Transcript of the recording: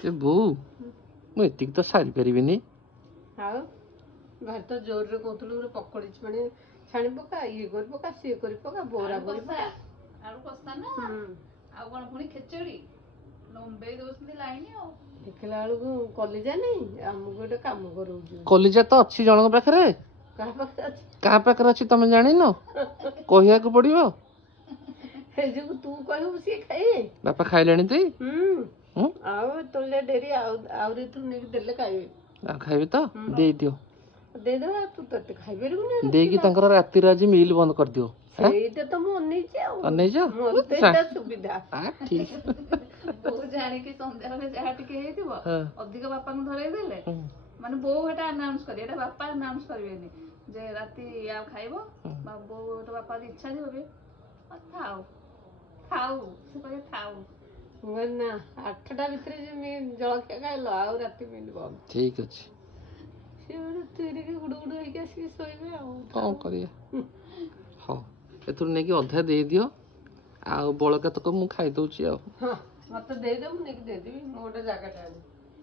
ए बो मु एतिक तो सारी परिबिनी ଆଉ ଭାରି ତ ଜୋରରେ କହୁଥିଲୁ ଗୋଟେ ପକୋଡ଼ି ମାନେ ଛାଣି ପକା ଇଏ କରି ପକା ସିଏ କରି ପକା ବରା କରି ପକା ଆଳୁ କଷା ନା ଆଉ କଣ ପୁଣି ଖେଚେଡି ଲମ୍ବେଇ ଦଉଛନ୍ତି ଲାଇନ ଆଉ ଦେଖିଲା ବେଳକୁ କଲିଜା ନାଇଁ ଆମକୁ ଗୋଟେ କାମ କରଉଛୁ कलिजा तो अच्छी जनक पाखरे କାହା ପାଖରେ ଅଛି कहा पाखरे अच्छी तमे जानिनो कहिया को पड़िबो ସେ ଯୋଗୁ ତୁ କହିବୁ ସିଏ ଖାଇବେ बापा खाइलेनी तुई ଆଉ ତୋଲେ ଡେରି ଆହୁରି ତୁ ନେଇକି ଦେଲେ ଖାଇବେ आ खाइबे तो दे दियो ଦେଇଦେବା ତୁ ତତେ ଖାଇପାରିବୁନି देकी तंकर राती राजी मील बंद कर दियो ସେଇଟା ତ ମୁଁ ଅନେଇଛି ଆଉ ଅନେଇଛ? ମୋତେ ଏଇଟା ସୁବିଧା आ ठीक ବୋଉ ଜାଣିକି ସନ୍ଧ୍ୟାବେଳେ ଯାହା ଟିକେ ହେଇଥିବ ହଁ। ଅଧିକ ବାପାଙ୍କୁ ଧରେଇ ଦେଲେ ମାନେ ବୋଉ ହେଟା ଆନାଉନ୍ସ କରିବେ ଏଟା ବାପା ଆନାଉନ୍ସ କରିବେନି ଯେ ରାତି ଆଉ ଖାଇବ ବୋଉ ତ ବାପା ଇଚ୍ଛା ଥିବ ବି ଥାଉ ଖାଉ ସେ କହିବେ ଥାଉ ମୁଁ କହିଲି ନା 8ଟା ଭିତରେ ଯେ ଜଳଖିଆ ଖାଇଲ ଆଉ ରାତି ମିଳିବ ठीक अच्छे ସିଏ ଗୋଟେ ତିରିକି ଗୁଡୁ ଗୁଡୁ ହେଇକି ଆସିକି ଶୋଇବେ ଆଉ कौन करिए हाँ एथुर नेकी अधा दे दियो आ बळका तक मु खाई दउची आ ହଁ ମତେ ଦେଇଦେ ମୁଁ ନେଇକି ଦେଇଦେବି ମୁଁ ଗୋଟେ ଜାଗାଟା ଆଣି